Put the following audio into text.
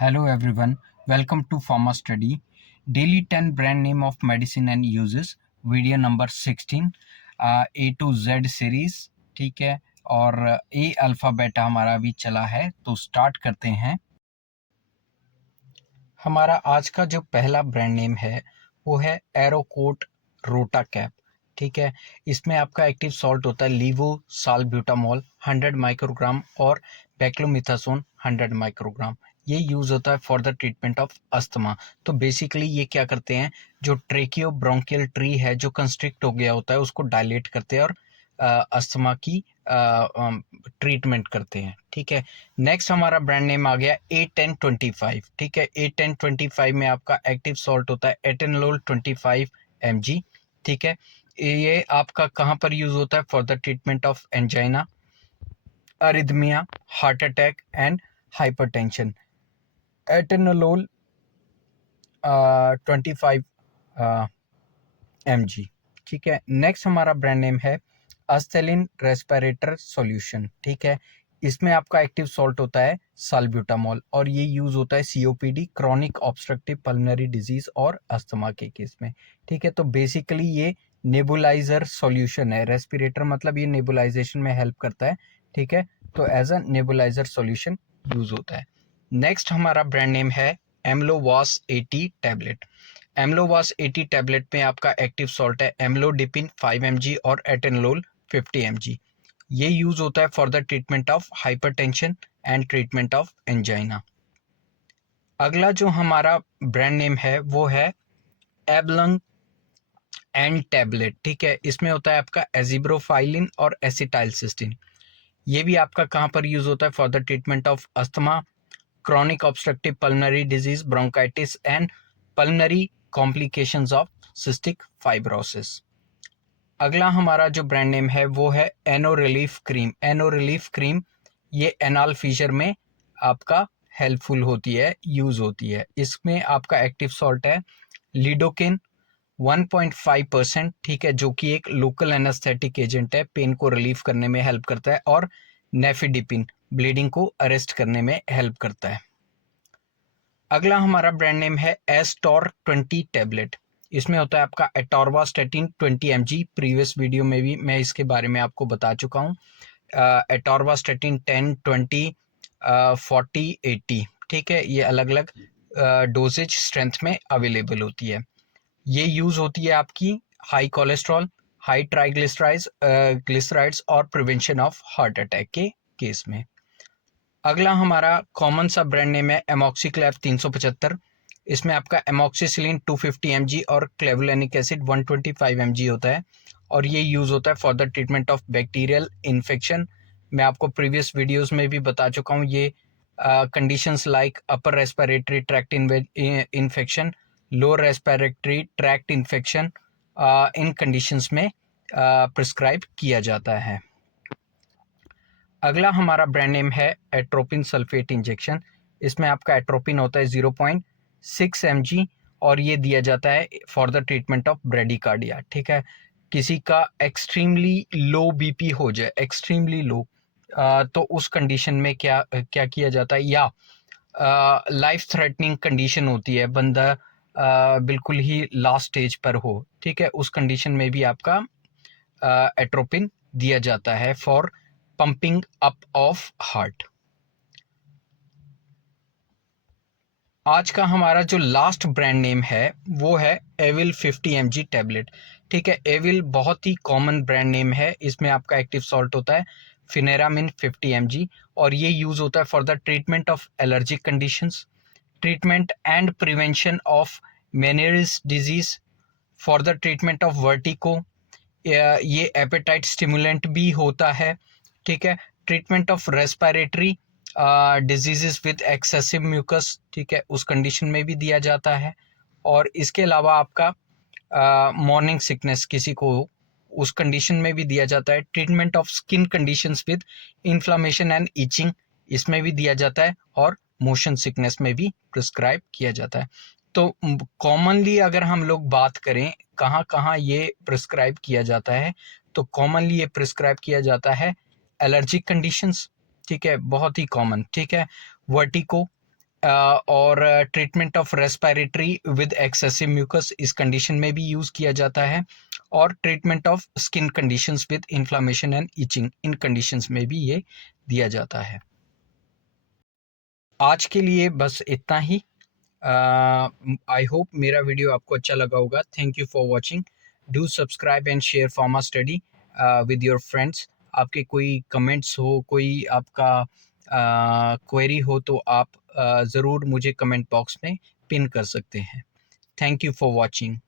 Hello everyone, welcome to Pharma Study. Daily 10 brand name of medicine and uses, video number 16, A to Z series, ठीक है। और ए alphabet हमारा अभी चला है, तो स्टार्ट करते हैं। हमारा आज का जो पहला ब्रांड नेम है वो है एरोकोट रोटा कैप, ठीक है। इसमें आपका एक्टिव सॉल्ट होता है लीवो साल्ब्यूटामोल 100 माइक्रोग्राम और बेक्लोमिथासोन 100 माइक्रोग्राम। ये यूज़ होता है for the treatment of asthma. तो बेसिकली ये क्या करते हैं, जो ट्रेकियो ब्रोंकियल ट्री है जो कंस्ट्रिक्ट हो गया होता है उसको डायलेट करते हैं और अस्थमा की ट्रीटमेंट करते हैं, ठीक है। नेक्स्ट हमारा ब्रांड नेम आ गया A1025, ठीक है। A1025 में आपका एक्टिव सॉल्ट होता है एटेनोल 25 mg, ठीक है। ये आपका कहाँ पर यूज होता है, for the treatment of angina, arrhythmia, heart attack and hypertension. Atenolol 25 mg, ठीक है। नेक्स्ट हमारा ब्रांड नेम है अस्थेलिन रेस्पिरेटर सॉल्यूशन, ठीक है। इसमें आपका एक्टिव सॉल्ट होता है साल्ब्यूटामोल और ये यूज होता है COPD, chronic obstructive pulmonary disease और अस्थमा के केस में, ठीक है। तो बेसिकली ये नेबुलाइजर सॉल्यूशन है। रेस्पिरेटर मतलब ये नेबुलाइजेशन में हेल्प करता है, ठीक है। तो as a nebulizer solution use होता है। नेक्स्ट हमारा ब्रांड नेम है एम्लोवास 80 टैबलेट। एम्लोवास 80 टैबलेट में आपका एक्टिव सॉल्ट है एम्लोडिपिन 5 mg और एटेनोल 50 mg। ये यूज होता है for the treatment of hypertension and treatment of angina. अगला जो हमारा ब्रांड नेम है वो है एबलंग एंड टैबलेट, ठीक है। इसमें होता है आपका एजिब्रोफाइलिन और एसिटाइलसिस्टिन। ये भी आपका कहाँ पर यूज होता है, for the treatment of asthma, chronic obstructive pulmonary disease, bronchitis and pulmonary complications of cystic fibrosis। अगला हमारा जो ब्रांड नेम है वो है एनो रिलीफ क्रीम। एनो रिलीफ क्रीम ये एनाल फीचर में आपका हेल्पफुल होती है, यूज होती है। इसमें आपका एक्टिव सॉल्ट है लिडोकिन 1.5%, ठीक है, जो कि एक लोकल एनेस्थेटिक एजेंट है, पेन को रिलीफ करने में हेल्प करता है, और नेफिडिपिन ब्लीडिंग को अरेस्ट करने में हेल्प करता है। अगला हमारा ब्रांड नेम है एस्टोर 20 टैबलेट। इसमें होता है आपका एटोर्वास्टेटिन 20 mg। प्रीवियस वीडियो में भी मैं इसके बारे में आपको बता चुका हूँ। एटोर्वास्टेटिन 10, 20, 40, 80, ठीक है। ये अलग अलग डोजेज स्ट्रेंथ में अवेलेबल होती है। ये यूज होती है आपकी high cholesterol, high triglycerides glycerides और प्रिवेंशन ऑफ हार्ट अटैक के केस में। अगला हमारा कॉमन सा ब्रांड नेम है एमॉक्सीक्लैव 375। इसमें आपका एमॉक्सीसिलिन 250 mg और क्लेवुलेनिक एसिड 125 mg होता है, और ये यूज होता है for the treatment of bacterial infection. मैं आपको प्रीवियस वीडियोस में भी बता चुका हूँ। ये conditions like upper respiratory tract infection, lower respiratory tract infection, इन कंडीशंस में प्रिस्क्राइब किया जाता है। अगला हमारा ब्रांड नेम है एट्रोपिन सल्फेट इंजेक्शन। इसमें आपका एट्रोपिन होता है 0.6 mg और ये दिया जाता है for the treatment of bradycardia, ठीक है। किसी का एक्सट्रीमली लो बीपी हो जाए, एक्सट्रीमली लो, तो उस कंडीशन में क्या क्या किया जाता है, या लाइफ थ्रेटनिंग कंडीशन होती है, बंदा बिल्कुल ही लास्ट स्टेज पर हो, ठीक है, उस कंडीशन में भी आपका एट्रोपिन दिया जाता है for pumping up of heart. आज का हमारा जो लास्ट ब्रांड नेम है वो है एविल 50 mg टैबलेट, ठीक है। एविल बहुत ही कॉमन ब्रांड नेम है। इसमें आपका एक्टिव सॉल्ट होता है फिनेरामिन 50 mg और ये यूज होता है for the treatment of allergic conditions, treatment and prevention of Meniere's disease, for the treatment of vertigo. ये एपेटाइट स्टिमुलेंट भी होता है, ठीक है। Treatment of respiratory diseases with excessive mucus, ठीक है, उस कंडीशन में भी दिया जाता है। और इसके अलावा आपका मॉर्निंग सिकनेस किसी को, उस कंडीशन में भी दिया जाता है। Treatment of skin conditions with inflammation and etching, इसमें भी दिया जाता है, और मोशन सिकनेस में भी प्रिस्क्राइब किया जाता है। तो कॉमनली अगर हम लोग बात करें कहाँ कहाँ ये प्रिस्क्राइब किया जाता है, तो कॉमनली ये प्रिस्क्राइब किया जाता है एलर्जिक कंडीशंस, ठीक है, बहुत ही कॉमन, ठीक है। वर्टिको, और treatment of respiratory with excessive mucus इस कंडीशन में भी यूज़ किया जाता है, और treatment of skin conditions with inflammation and itching इन कंडीशंस में भी ये दिया जाता है। आज के लिए बस इतना ही। आई होप मेरा वीडियो आपको अच्छा लगा होगा। Thank you for watching. Do subscribe and share pharma study with your friends. आपके कोई कमेंट्स हो, कोई आपका क्वेरी हो तो आप ज़रूर मुझे कमेंट बॉक्स में पिन कर सकते हैं। Thank you for watching.